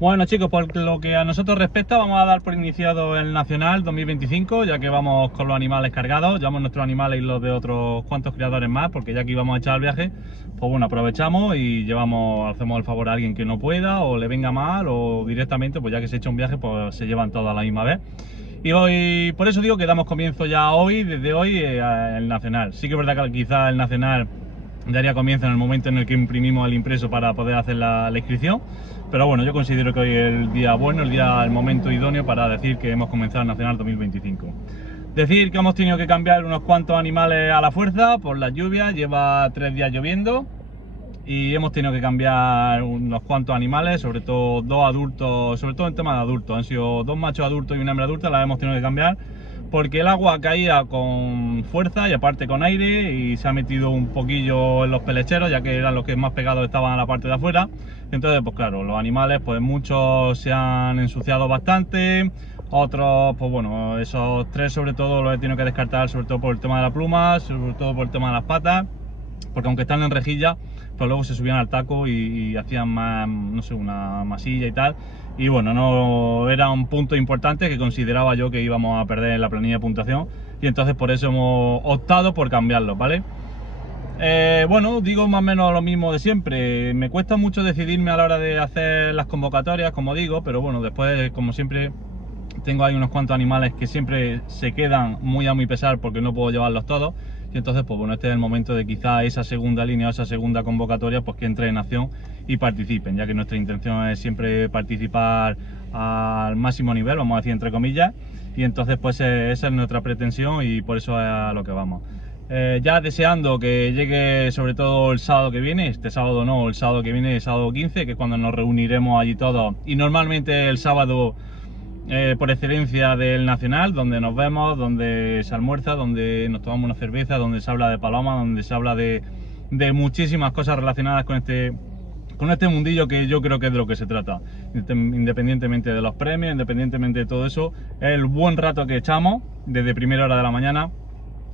Bueno chicos, por lo que a nosotros respecta, vamos a dar por iniciado el Nacional 2025, ya que vamos con los animales cargados, llevamos nuestros animales y los de otros cuantos criadores más, porque ya que íbamos a echar el viaje, pues bueno, aprovechamos y hacemos el favor a alguien que no pueda, o le venga mal, o directamente, pues ya que se echa un viaje, pues se llevan todos a la misma vez. Y hoy, por eso digo que damos comienzo ya hoy, desde hoy, el Nacional. Sí que es verdad que quizá el Nacional daría comienzo en el momento en el que imprimimos el impreso para poder hacer la inscripción, pero bueno, yo considero que hoy es el día bueno, el momento idóneo para decir que hemos comenzado el Nacional 2025. Decir que hemos tenido que cambiar unos cuantos animales a la fuerza por las lluvias, lleva 3 días lloviendo y hemos tenido que cambiar unos cuantos animales, sobre todo dos adultos, sobre todo en tema de adultos, han sido dos machos adultos y una hembra adulta, las hemos tenido que cambiar porque el agua caía con fuerza y aparte con aire y se ha metido un poquillo en los pelecheros, ya que eran los que más pegados estaban a la parte de afuera. Entonces, pues claro, los animales, pues muchos se han ensuciado bastante, otros, pues bueno, esos tres sobre todo los he tenido que descartar, sobre todo por el tema de la pluma, sobre todo por el tema de las patas, porque aunque están en rejilla, pues luego se subían al taco y hacían más, no sé, una masilla y tal. Y bueno, no era un punto importante que consideraba yo que íbamos a perder en la planilla de puntuación. Y entonces por eso hemos optado por cambiarlo, ¿vale? Bueno, digo más o menos lo mismo de siempre. Me cuesta mucho decidirme a la hora de hacer las convocatorias, como digo, pero bueno, después, como siempre, tengo ahí unos cuantos animales que siempre se quedan muy a mi pesar porque no puedo llevarlos todos. Y entonces, pues bueno, este es el momento de quizá esa segunda línea o esa segunda convocatoria, pues que entre en acción y participen, ya que nuestra intención es siempre participar al máximo nivel, vamos a decir entre comillas, y entonces pues esa es nuestra pretensión y por eso es a lo que vamos. Ya deseando que llegue sobre todo el sábado que viene, este sábado no, el sábado que viene, el sábado 15, que es cuando nos reuniremos allí todos, y normalmente el sábado por excelencia del Nacional, donde nos vemos, donde se almuerza, donde nos tomamos una cerveza, donde se habla de paloma, donde se habla de muchísimas cosas relacionadas con este mundillo que yo creo que es de lo que se trata. Independientemente de los premios, independientemente de todo eso, es el buen rato que echamos desde primera hora de la mañana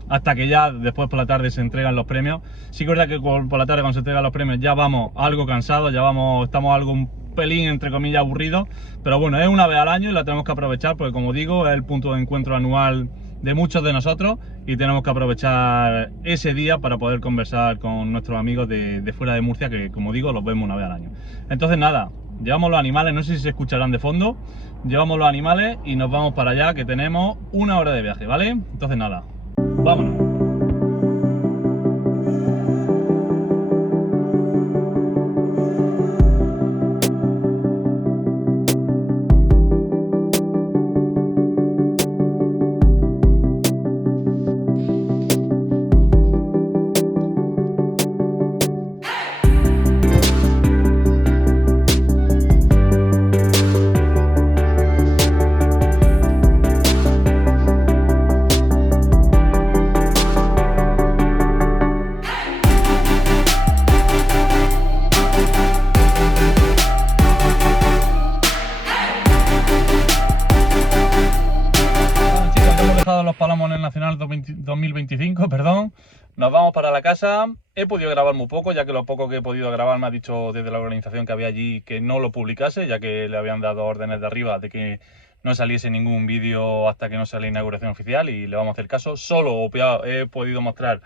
hasta que ya después por la tarde se entregan los premios. Sí que es verdad que por la tarde cuando se entregan los premios ya vamos algo cansados, estamos algo un pelín entre comillas aburridos, pero bueno, es una vez al año y la tenemos que aprovechar porque como digo, es el punto de encuentro anual de muchos de nosotros y tenemos que aprovechar ese día para poder conversar con nuestros amigos de fuera de Murcia, que como digo, los vemos una vez al año. Entonces nada, llevamos los animales, no sé si se escucharán de fondo, llevamos los animales y nos vamos para allá, que tenemos una hora de viaje, ¿vale? Entonces nada, vámonos. Los palomos en el Nacional 2025, perdón. Nos vamos para la casa. He podido grabar muy poco, ya que lo poco que he podido grabar me ha dicho desde la organización que había allí que no lo publicase, ya que le habían dado órdenes de arriba de que no saliese ningún vídeo hasta que no sea la inauguración oficial y le vamos a hacer caso. Solo he podido mostrar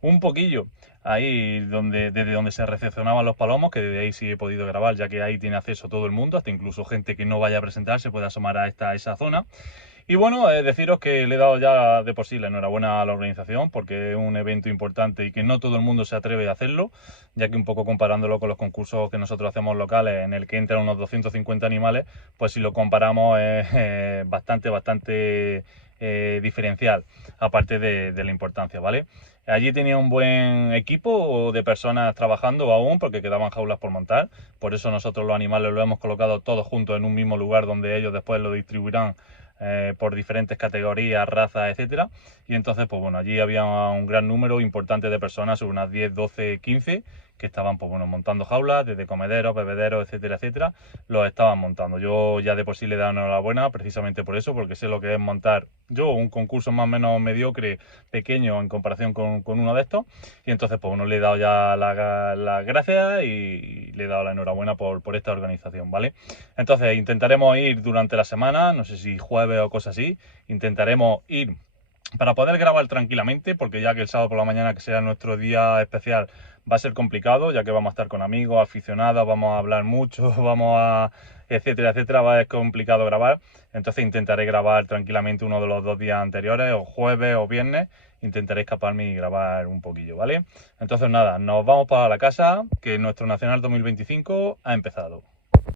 un poquillo ahí desde donde se recepcionaban los palomos, que desde ahí sí he podido grabar, ya que ahí tiene acceso todo el mundo, hasta incluso gente que no vaya a presentar se puede asomar a esa zona. Y bueno, deciros que le he dado ya de por sí la enhorabuena a la organización porque es un evento importante y que no todo el mundo se atreve a hacerlo, ya que un poco comparándolo con los concursos que nosotros hacemos locales en el que entran unos 250 animales, pues si lo comparamos es bastante diferencial, aparte de la importancia, ¿vale? Allí tenía un buen equipo de personas trabajando aún porque quedaban jaulas por montar, por eso nosotros los animales los hemos colocado todos juntos en un mismo lugar donde ellos después lo distribuirán por diferentes categorías, razas, etcétera. Y entonces, pues bueno, allí había un gran número importante de personas, unas 10, 12, 15, que estaban pues bueno, montando jaulas, desde comederos, bebederos, etcétera, etcétera, los estaban montando. Yo ya de por sí le he dado enhorabuena precisamente por eso, porque sé lo que es montar yo un concurso más o menos mediocre, pequeño en comparación con uno de estos, y entonces pues bueno, le he dado ya las gracias y le he dado la enhorabuena por esta organización, ¿vale? Entonces intentaremos ir durante la semana, no sé si jueves o cosas así, intentaremos ir para poder grabar tranquilamente, porque ya que el sábado por la mañana, que sea nuestro día especial, va a ser complicado, ya que vamos a estar con amigos, aficionados, vamos a hablar mucho, vamos a etcétera, etcétera, va a ser complicado grabar. Entonces intentaré grabar tranquilamente uno de los 2 días anteriores, o jueves o viernes, intentaré escaparme y grabar un poquillo, ¿vale? Entonces nada, nos vamos para la casa, que nuestro Nacional 2025 ha empezado.